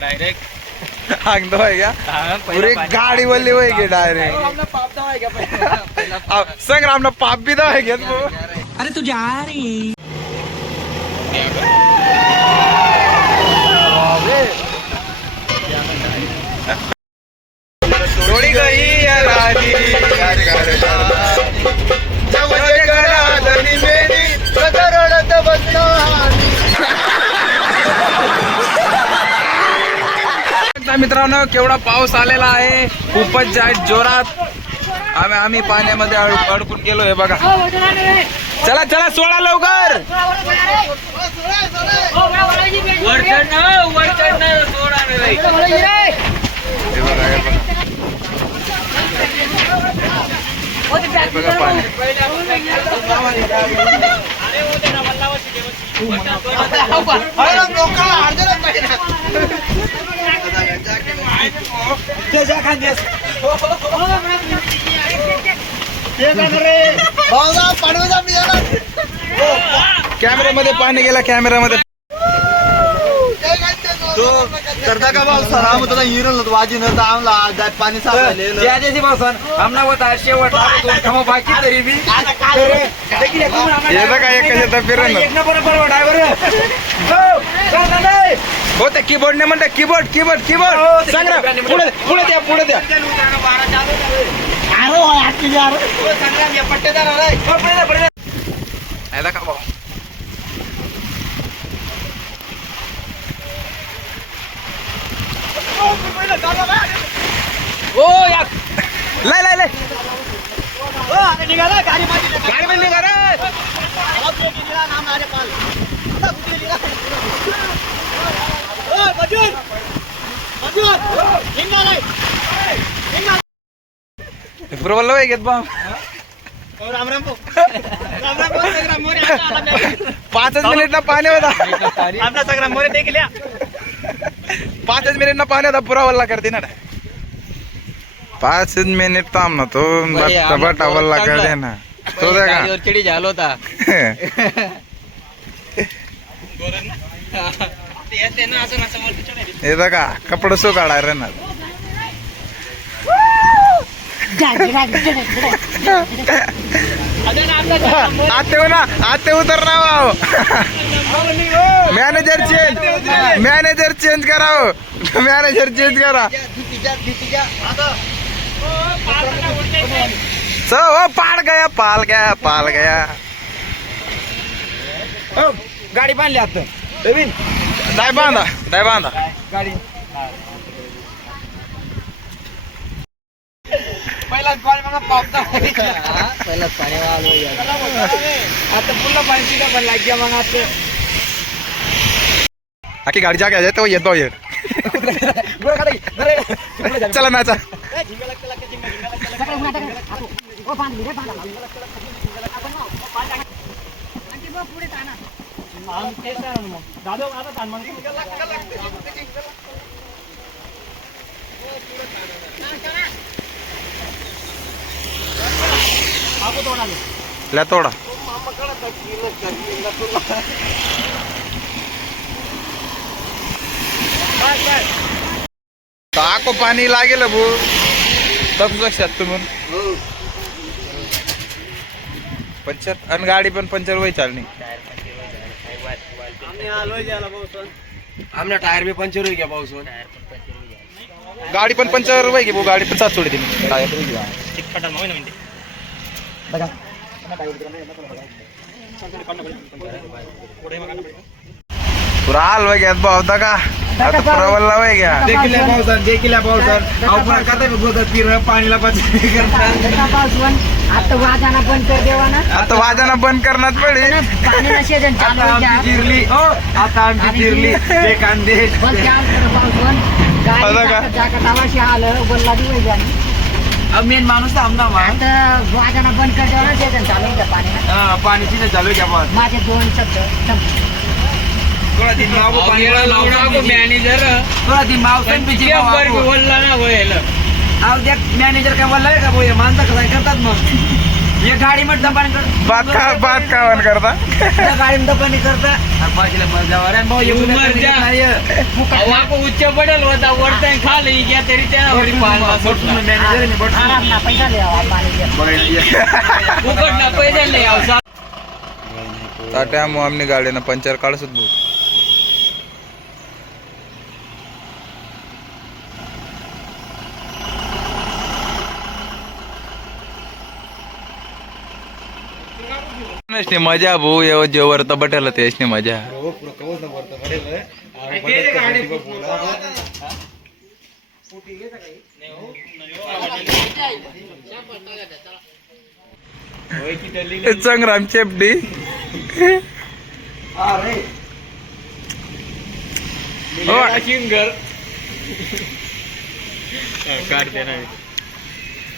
Direct आग दो है क्या पूरी गाड़ी वाली हुई क्या डायरेक्ट संग्राम ना पाप भी दो है क्या तू अरे तू जा रही थोड़ी गई है राजी जब जगरा धनी मेरी रडत बसनानी मित्रांनो केवढा पाऊस आलेला आहे खूपच जोरात आम्ही पाण्यामध्ये अडकून गेलो हे बघा चला चला सोडा लवकर बघा पाणी कॅमेऱ्यामध्ये पाणी गेला कॅमेऱ्यामध्ये तो करता का भाऊ सर आम होता हिरल वाजी न आमला पाणी सापडले ज्या दिवशी पावसान आमना होता शेवट दोन बाकी तरी बी येतं का एक फिरण एक नंबर ड्रायव्हर हो ते कीबोर्ड ने म्हणतात कीबोर्ड कीबोर्ड कीबोर्ड सांग ना पुढे पुढे द्या पुढे द्या यायला का बाबा ओ या लय लय लय निघाला गाडी गाडी बंद कर बरोबर घेत बा राम राम 5 मिनिट ना पाणी होता आपला सगळा मोरे देखल्या 5 मिनिट ना पाणी होता पुरा वल्ला करते ना 5 मिनिट थांब ना तो बटा वल्ला कर दे ना तो दे का चिडी झालो होता येतं का कपडे सो काढा रे ना आते हो ना आते उतर ना मॅनेजर चेंज कराओ मॅनेजर चेंज करा हो पाल गया गाडी बांधली आता नवीन डाय बांधा गाडी पहिलाच पाणी मला पावता पहिलाच पाणी आता पुन्हा पाणी शिका पण लाग्या मग आता आखी गाडी जागे जाते येतो ये चला ना ला तोडा ताको पाणी लागेल भू तब लक्षात तुम्ही पंचर आणि गाडी पण पंचर वय चालणी आमना टायर भी पंचर हो गया पाऊस गाडी पण पंचर वय घे भाऊ गाडी पण साथ सोडते टायर पुरा हाल वय घ्यात भाऊ होता का आता पुरा वल्ला वय घ्या देखील पाणीला आता वाजाना बंद कर देवा ना आता वाजाना बंद करण्यात पडे पाणी सीजन चालू आहे का? चिरली आता आमची चिरली ते कांदे बस काम कर पाऊस आता का? गाडी जाका तावाशी आलं बोलला दिवस जाणी अब मेन माणूस आमना आता वाजाना बंद कर देवा ना सीजन चालू आहे का पाणी पाणी सीजन चालू घ्या बस माझे 2 शब्द थोड़ा दिन मागो पाणी मॅनेजर थोड़ा दिन मावसन पिछे बोलला ना होईल आव देख मॅनेजर काय बोललाय का बोय माणसं काय करतात मग ये गाडी मध्ये दपानी कर बात का वन करता या गाडी मध्ये दपानी करता बाजीला मजावर आहे भाऊ उच्च पडेल होता वरता खाली घ्या तरी त्या मॅनेजर आराम ना पैसा ले आओ, पाणी घ्या. फुकट ना पैसे नाही आवसा ताट्या मग आमनी गाडीनं पंचर काढसत भाऊ मजा भाऊ येव जेवर तर बटेल तेच मजा संग्राम चेपडी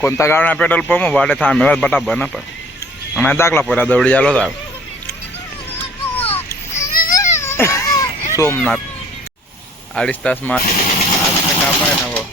कोणता गावना पेट्रोल पंप वाटे थांबेला बटा बना पण नाही दाखला पहिला दौडी झालो होता सोमनाथ 2.5 तास मार काम आहे ना भाऊ